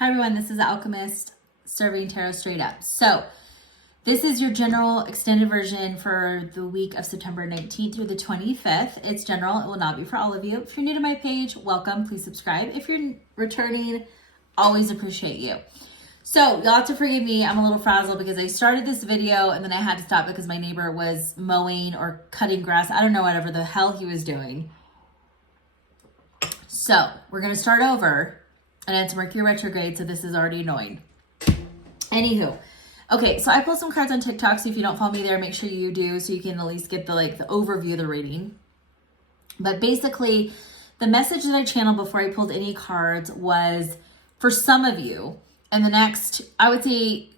Hi everyone, this is Owlchemist serving tarot straight up. So this is your general extended version for the week of September 19th through the 25th. It's general, it will not be for all of you. If you're new to my page, welcome, please subscribe. If you're returning, always appreciate you. So you'll have to forgive me, I'm a little frazzled because I started this video and then I had to stop because my neighbor was mowing or cutting grass. I don't know, whatever the hell he was doing. So we're gonna start over. And it's Mercury retrograde, so this is already annoying. Anywho, okay, so I pulled some cards on TikTok, so if you don't follow me there, make sure you do, so you can at least get the overview of the reading. But basically, the message that I channeled before I pulled any cards was, for some of you, in the next, I would say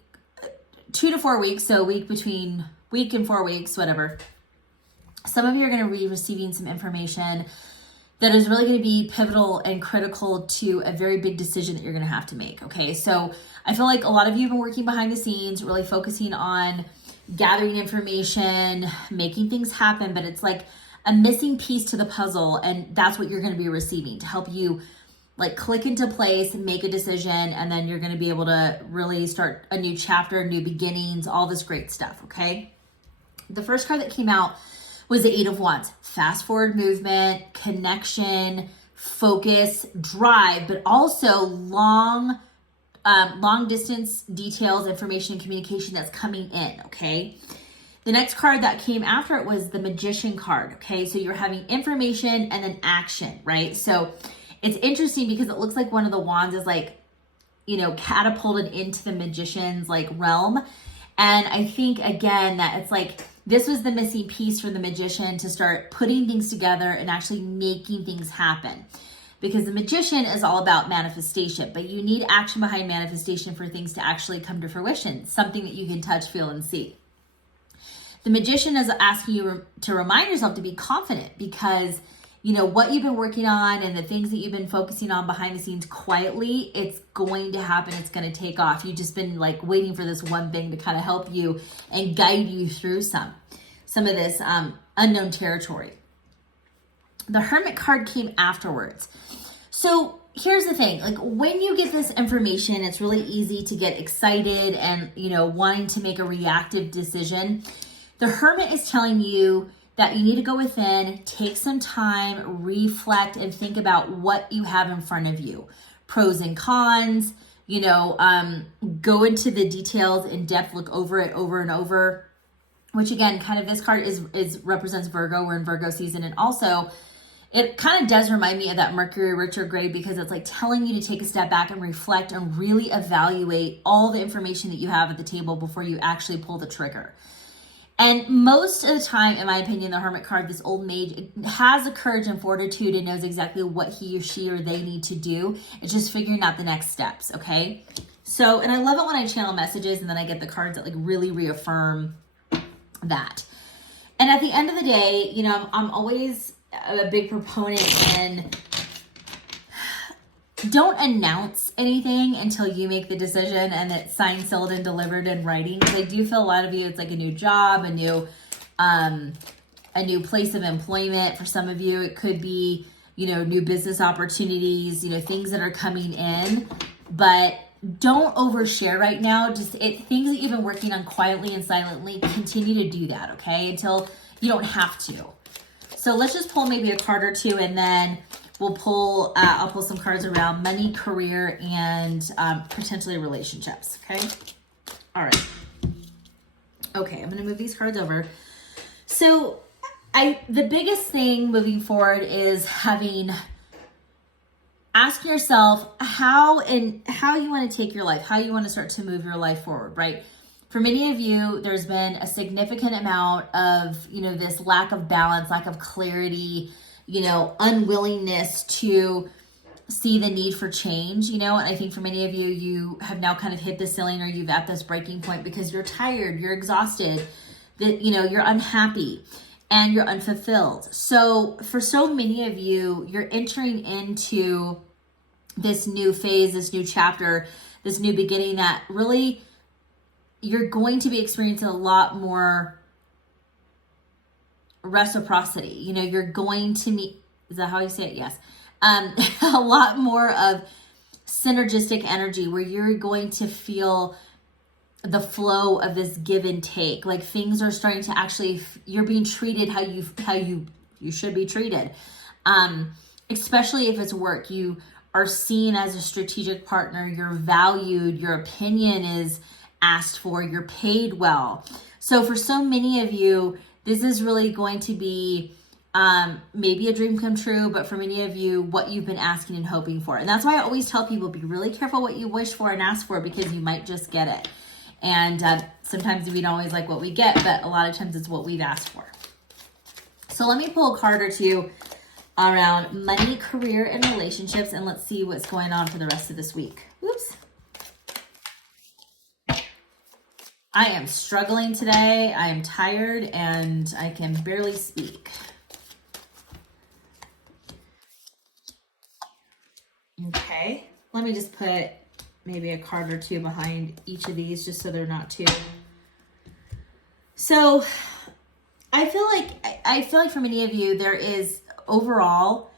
2 to 4 weeks, so week and 4 weeks, whatever. Some of you are going to be receiving some information that is really going to be pivotal and critical to a very big decision that you're going to have to make, okay? So I feel like a lot of you have been working behind the scenes, really focusing on gathering information, making things happen, but it's like a missing piece to the puzzle, and that's what you're going to be receiving to help you click into place, make a decision, and then you're going to be able to really start a new chapter, new beginnings, all this great stuff, okay? The first card that came out was the 8 of Wands. Fast forward movement, connection, focus, drive, but also long distance details, information, and communication that's coming in, okay? The next card that came after it was the Magician card, okay? So you're having information and then action, right? So it's interesting because it looks like one of the wands is catapulted into the Magician's realm. And I think, again, that it's this was the missing piece for the Magician to start putting things together and actually making things happen. Because the Magician is all about manifestation, but you need action behind manifestation for things to actually come to fruition, something that you can touch, feel, and see. The Magician is asking you to remind yourself to be confident because what you've been working on and the things that you've been focusing on behind the scenes quietly, it's going to happen. It's going to take off. You've just been waiting for this one thing to kind of help you and guide you through some of this unknown territory. The Hermit card came afterwards. So here's the thing, when you get this information, it's really easy to get excited and, wanting to make a reactive decision. The Hermit is telling you that you need to go within, take some time, reflect, and think about what you have in front of you. Pros and cons, go into the details in depth, look over it over and over, which again, kind of this card is represents Virgo. We're in Virgo season. And also it kind of does remind me of that Mercury retrograde because it's telling you to take a step back and reflect and really evaluate all the information that you have at the table before you actually pull the trigger. And most of the time, in my opinion, the Hermit card, this old mage, has the courage and fortitude and knows exactly what he or she or they need to do. It's just figuring out the next steps, okay? So, and I love it when I channel messages and then I get the cards that really reaffirm that. And at the end of the day, I'm always a big proponent in don't announce anything until you make the decision and it's signed, sealed, and delivered in writing. Because I do feel a lot of you, it's a new job, a new place of employment. For some of you, it could be, new business opportunities, things that are coming in. But don't overshare right now. Just things that you've been working on quietly and silently, continue to do that, okay? Until you don't have to. So let's just pull maybe a card or two and then I'll pull some cards around money, career, and potentially relationships, okay? All right. Okay, I'm going to move these cards over. So the biggest thing moving forward is asking yourself how you want to take your life, how you want to start to move your life forward, right? For many of you, there's been a significant amount of, this lack of balance, lack of clarity, unwillingness to see the need for change, and I think for many of you, you have now kind of hit the ceiling or you've at this breaking point because you're tired, you're exhausted, that, you're unhappy and you're unfulfilled. So for so many of you, you're entering into this new phase, this new chapter, this new beginning that really you're going to be experiencing a lot more reciprocity. You're going to meet, is that how you say it? Yes. A lot more of synergistic energy where you're going to feel the flow of this give and take. Like things are starting to actually, you're being treated how you should be treated. Especially if it's work, you are seen as a strategic partner, you're valued, your opinion is asked for, you're paid well. So for so many of you, this is really going to be maybe a dream come true, but for many of you, what you've been asking and hoping for. And that's why I always tell people, be really careful what you wish for and ask for, because you might just get it. And sometimes we don't always like what we get, but a lot of times it's what we've asked for. So let me pull a card or two around money, career, and relationships, and let's see what's going on for the rest of this week. Oops. I am struggling today. I am tired and I can barely speak. Okay, let me just put maybe a card or two behind each of these just so they're not too. So I feel like for many of you, there is overall,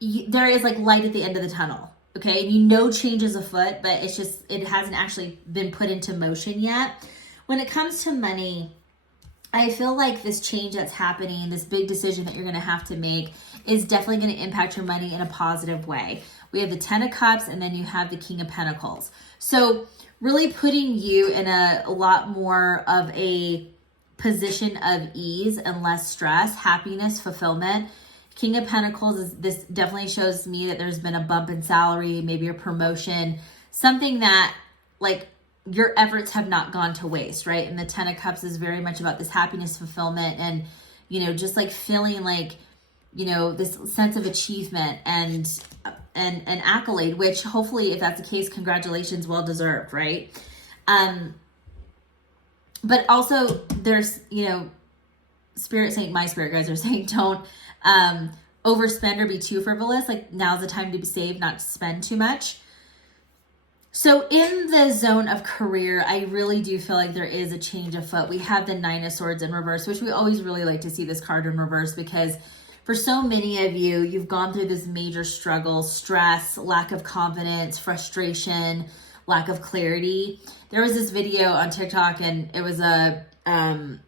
there is like light at the end of the tunnel. Okay, and you know change is afoot, but it's just, it hasn't actually been put into motion yet. When it comes to money, I feel like this change that's happening, this big decision that you're going to have to make, is definitely going to impact your money in a positive way. We have the 10 of Cups, and then you have the King of Pentacles. So really putting you in a lot more of a position of ease and less stress, happiness, fulfillment. King of Pentacles, this definitely shows me that there's been a bump in salary, maybe a promotion, something that like your efforts have not gone to waste, right? And the 10 of Cups is very much about this happiness, fulfillment, and, you know, just like feeling like, you know, this sense of achievement and accolade, which hopefully, if that's the case, congratulations, well deserved, right? But also there's, you know, my spirit guys are saying, don't overspend or be too frivolous. Like now's the time to save, not to spend too much. So in the zone of career, I really do feel like there is a change afoot. We have the 9 of Swords in reverse, which we always really like to see this card in reverse, because for so many of you, you've gone through this major struggle, stress, lack of confidence, frustration, lack of clarity. There was this video on TikTok, and it was a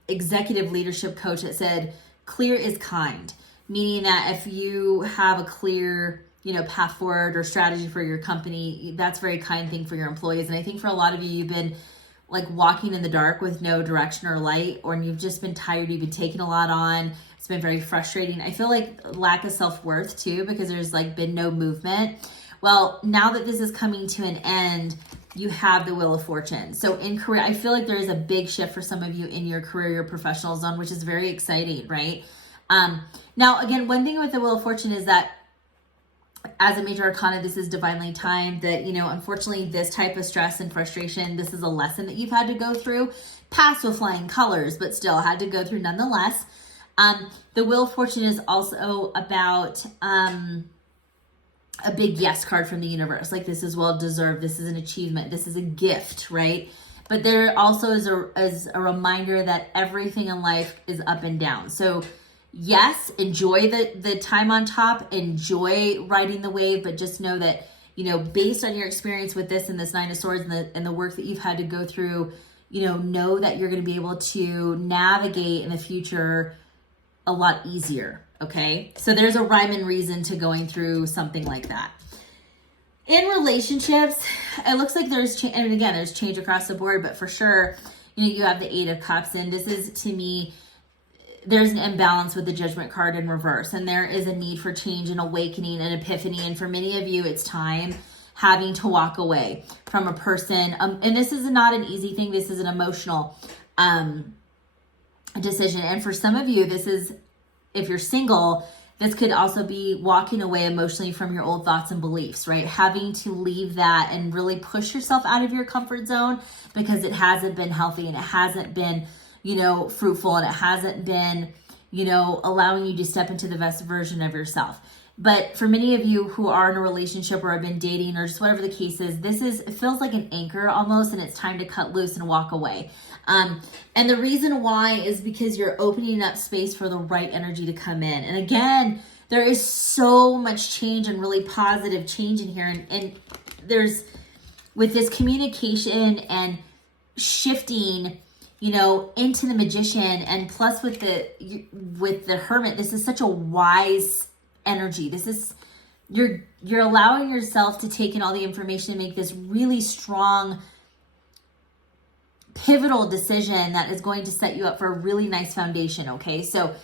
executive leadership coach that said, clear is kind, meaning that if you have a clear, you know, path forward or strategy for your company, that's a very kind thing for your employees. And I think for a lot of you, you've been like walking in the dark with no direction or light, or you've just been tired, you've been taking a lot on. It's been very frustrating. I feel like lack of self-worth too, because there's like been no movement. Well, now that this is coming to an end, you have the Wheel of Fortune. So in career, I feel like there is a big shift for some of you in your career, your professional zone, which is very exciting, right? Now, again, one thing with the Wheel of Fortune is that as a major arcana, this is divinely timed, that, you know, unfortunately, this type of stress and frustration, this is a lesson that you've had to go through, passed with flying colors, but still had to go through nonetheless. The Wheel of Fortune is also about a big yes card from the universe. Like, this is well deserved. This is an achievement. This is a gift, right? But there also is a reminder that everything in life is up and down. So yes, enjoy the time on top, enjoy riding the wave, but just know that, you know, based on your experience with this and this 9 of Swords and the work that you've had to go through, you know that you're going to be able to navigate in the future a lot easier. Okay. So there's a rhyme and reason to going through something like that. In relationships, it looks like there's change across the board, but for sure, you know, you have the 8 of Cups, and this is, to me, there's an imbalance with the Judgment card in reverse, and there is a need for change and awakening and epiphany. And for many of you, it's time having to walk away from a person. And this is not an easy thing. This is an emotional decision. And for some of you, this is, if you're single, this could also be walking away emotionally from your old thoughts and beliefs, right? Having to leave that and really push yourself out of your comfort zone, because it hasn't been healthy and it hasn't been, you know, fruitful, and it hasn't been, you know, allowing you to step into the best version of yourself. But for many of you who are in a relationship or have been dating or just whatever the case is, it feels like an anchor almost, and it's time to cut loose and walk away. And the reason why is because you're opening up space for the right energy to come in. And again, there is so much change and really positive change in here. And there's, with this communication and shifting, you know, into the Magician, and plus with the Hermit, this is such a wise energy. This is, you're allowing yourself to take in all the information and make this really strong, pivotal decision that is going to set you up for a really nice foundation. Okay, so,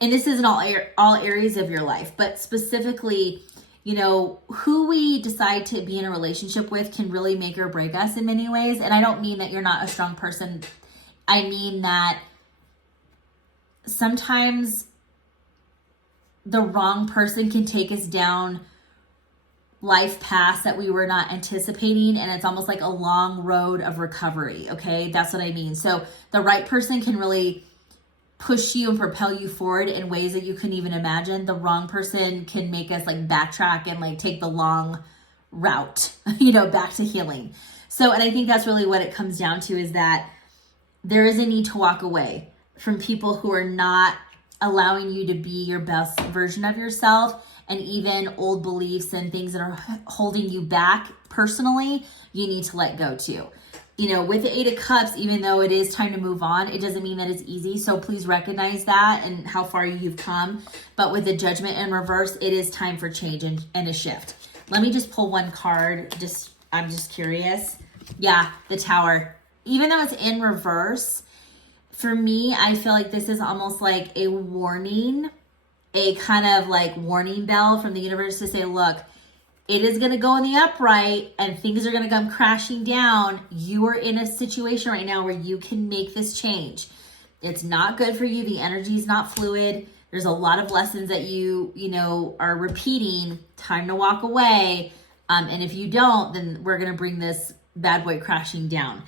and this is in all areas of your life, but specifically, you know, who we decide to be in a relationship with can really make or break us in many ways. And I don't mean that you're not a strong person. I mean that sometimes the wrong person can take us down life paths that we were not anticipating, and it's almost like a long road of recovery. Okay, that's what I mean. So the right person can really push you and propel you forward in ways that you couldn't even imagine. The wrong person can make us like backtrack and like take the long route, you know, back to healing. So, and I think that's really what it comes down to, is that there is a need to walk away from people who are not allowing you to be your best version of yourself, and even old beliefs and things that are holding you back personally, you need to let go too. You know, with the 8 of Cups, even though it is time to move on, it doesn't mean that it's easy. So please recognize that and how far you've come. But with the Judgment in reverse, it is time for change and a shift. Let me just pull one card. I'm just curious. Yeah, the Tower. Even though it's in reverse, for me, I feel like this is almost like a warning, a kind of like warning bell from the universe to say, look, it is going to go in the upright and things are going to come crashing down. You are in a situation right now where you can make this change. It's not good for you. The energy is not fluid. There's a lot of lessons that you know, are repeating. Time to walk away. And if you don't, then we're going to bring this bad boy crashing down.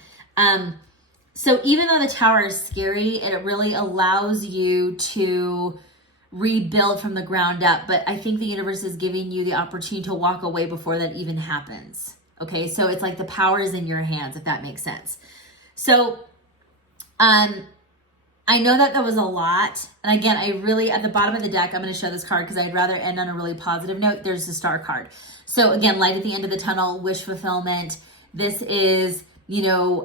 So even though the Tower is scary, it really allows you to rebuild from the ground up. But I think the universe is giving you the opportunity to walk away before that even happens. Okay, so it's like the power is in your hands, if that makes sense. So I know that was a lot. And again, I really, at the bottom of the deck, I'm going to show this card because I'd rather end on a really positive note. There's the Star card. So again, light at the end of the tunnel, wish fulfillment. This is, you know,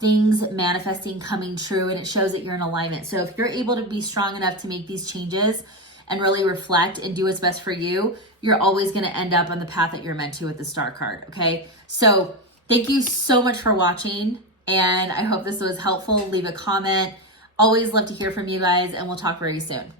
things manifesting, coming true, and it shows that you're in alignment. So if you're able to be strong enough to make these changes and really reflect and do what's best for you, you're always going to end up on the path that you're meant to with the Star card. Okay. So thank you so much for watching, and I hope this was helpful. Leave a comment. Always love to hear from you guys, and we'll talk very soon.